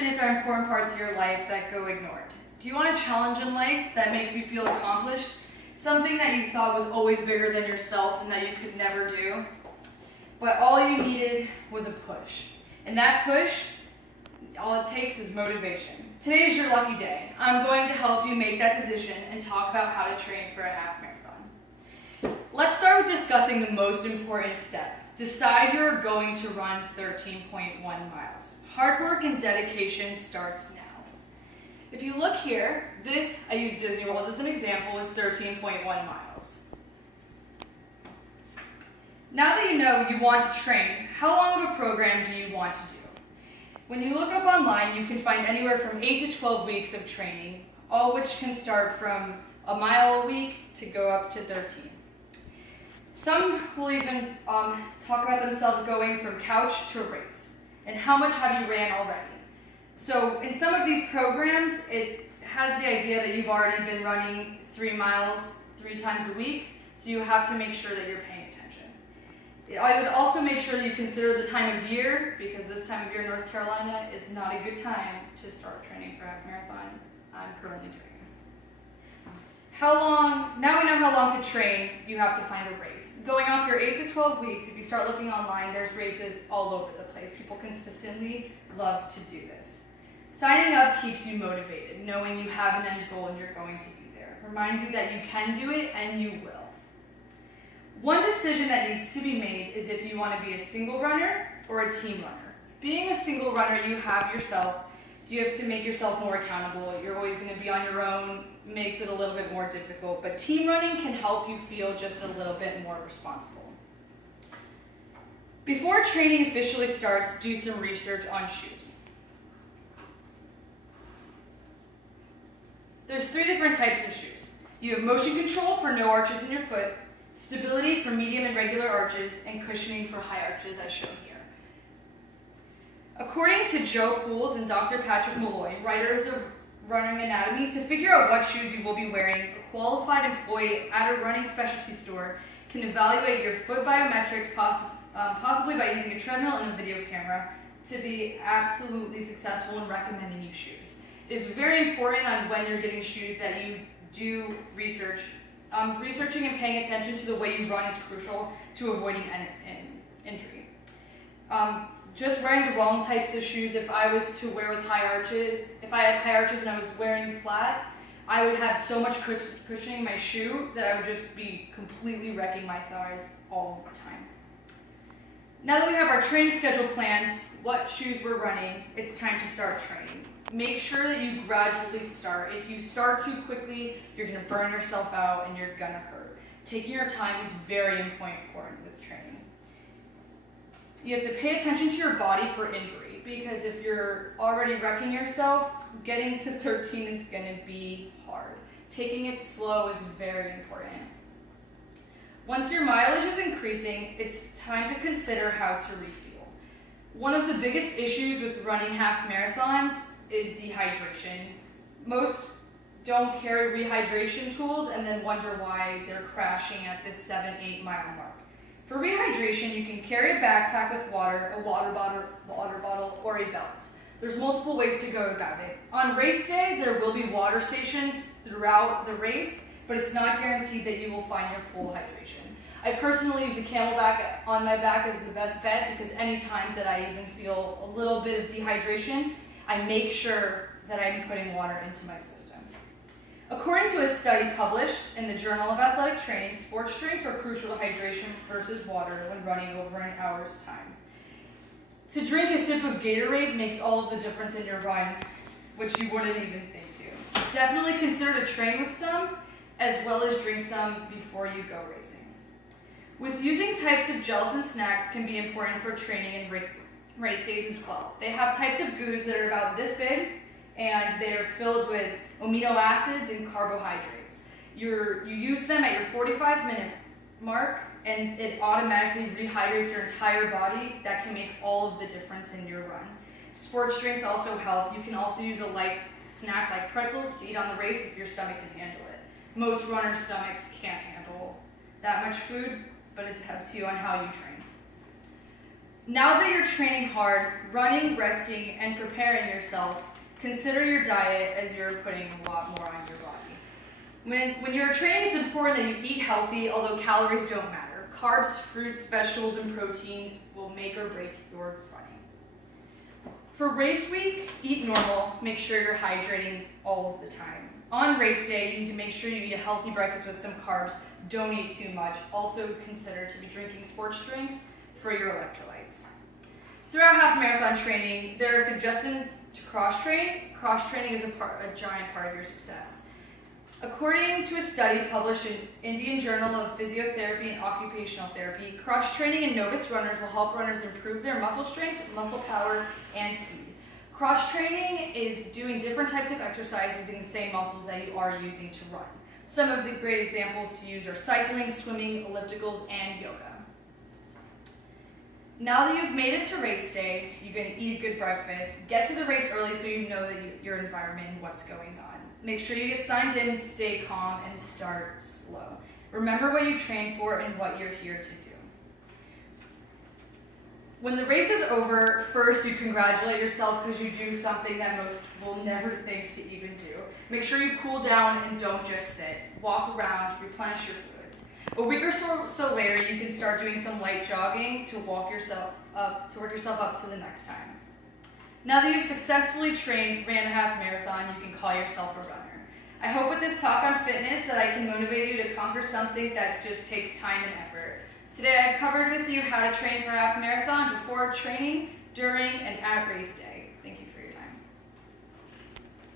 fitness are important parts of your life that go ignored. Do you want a challenge in life that makes you feel accomplished? Something that you thought was always bigger than yourself and that you could never do? But all you needed was a push. And that push, all it takes is motivation. Today is your lucky day. I'm going to help you make that decision and talk about how to train for a half marathon. Let's start with discussing the most important step. Decide you're going to run 13.1 miles. Hard work and dedication starts now. If you look here, this, I use Disney World as an example, is 13.1 miles. Now that you know you want to train, how long of a program do you want to do? When you look up online, you can find anywhere from 8 to 12 weeks of training, all which can start from a mile a week to go up to 13. Some will even talk about themselves going from couch to race. And how much have you ran already? So in some of these programs, it has the idea that you've already been running 3 miles 3 times a week, so you have to make sure that you're paying attention. I would also make sure that you consider the time of year, because this time of year in North Carolina is not a good time to start training for a half marathon. I'm currently training. Now we know how long to train, you have to find a race. Going off your 8 to 12 weeks, if you start looking online, there's races all over the place. People consistently love to do this. Signing up keeps you motivated, knowing you have an end goal and you're going to be there. Reminds you that you can do it and you will. One decision that needs to be made is if you want to be a single runner or a team runner. Being a single runner, you have to make yourself more accountable. You're always going to be on your own, makes it a little bit more difficult, but team running can help you feel just a little bit more responsible. Before training officially starts, do some research on shoes. There's 3 different types of shoes. You have motion control for no arches in your foot, stability for medium and regular arches, and cushioning for high arches as shown here. According to Joe Pools and Dr. Patrick Malloy, writers of Running Anatomy, to figure out what shoes you will be wearing, a qualified employee at a running specialty store can evaluate your foot biometrics, possibly by using a treadmill and a video camera, to be absolutely successful in recommending you shoes. It is very important on when you're getting shoes that you do research. Researching and paying attention to the way you run is crucial to avoiding an injury. Just wearing the wrong types of shoes, if I was to wear with high arches, if I had high arches and I was wearing flat, I would have so much cushioning in my shoe that I would just be completely wrecking my thighs all the time. Now that we have our training schedule plans, what shoes we're running, it's time to start training. Make sure that you gradually start. If you start too quickly, you're going to burn yourself out and you're going to hurt. Taking your time is very important with training. You have to pay attention to your body for injury, because if you're already wrecking yourself, getting to 13 is going to be hard. Taking it slow is very important. Once your mileage is increasing, it's time to consider how to refuel. One of the biggest issues with running half marathons is dehydration. Most don't carry rehydration tools and then wonder why they're crashing at this 7-8 mile mark. For rehydration, you can carry a backpack with water, a water bottle, or a belt. There's multiple ways to go about it. On race day, there will be water stations throughout the race, but it's not guaranteed that you will find your full hydration. I personally use a Camelback on my back as the best bet, because anytime that I even feel a little bit of dehydration, I make sure that I'm putting water into my system. According to a study published in the Journal of Athletic Training, sports drinks are crucial to hydration versus water when running over an hour's time. To drink a sip of Gatorade makes all of the difference in your run, which you wouldn't even think to. Definitely consider to train with some, as well as drink some before you go racing. With using types of gels and snacks can be important for training and race days as well. They have types of goos that are about this big, and they are filled with amino acids and carbohydrates. You use them at your 45-minute mark, and it automatically rehydrates your entire body. That can make all of the difference in your run. Sports drinks also help. You can also use a light snack like pretzels to eat on the race if your stomach can handle it. Most runners' stomachs can't handle that much food, but it's up to you on how you train. Now that you're training hard, running, resting, and preparing yourself, consider your diet as you're putting a lot more on your body. When you're training, it's important that you eat healthy, although calories don't matter. Carbs, fruits, vegetables, and protein will make or break your running. For race week, eat normal. Make sure you're hydrating all of the time. On race day, you need to make sure you eat a healthy breakfast with some carbs. Don't eat too much. Also consider to be drinking sports drinks for your electrolytes. Throughout half marathon training, there are suggestions to cross-train. Cross-training is a giant part of your success. According to a study published in Indian Journal of Physiotherapy and Occupational Therapy, cross-training in novice runners will help runners improve their muscle strength, muscle power, and speed. Cross-training is doing different types of exercise using the same muscles that you are using to run. Some of the great examples to use are cycling, swimming, ellipticals, and yoga. Now that you've made it to race day, you're going to eat a good breakfast. Get to the race early so you know your environment and what's going on. Make sure you get signed in, stay calm, and start slow. Remember what you trained for and what you're here to do. When the race is over, first you congratulate yourself because you do something that most will never think to even do. Make sure you cool down and don't just sit. Walk around, replenish your fluids. A week or so later, you can start doing some light jogging to work yourself up to the next time. Now that you've successfully ran a half marathon, you can call yourself a runner. I hope with this talk on fitness that I can motivate you to conquer something that just takes time and effort. Today I covered with you how to train for a half marathon before training, during, and at race day.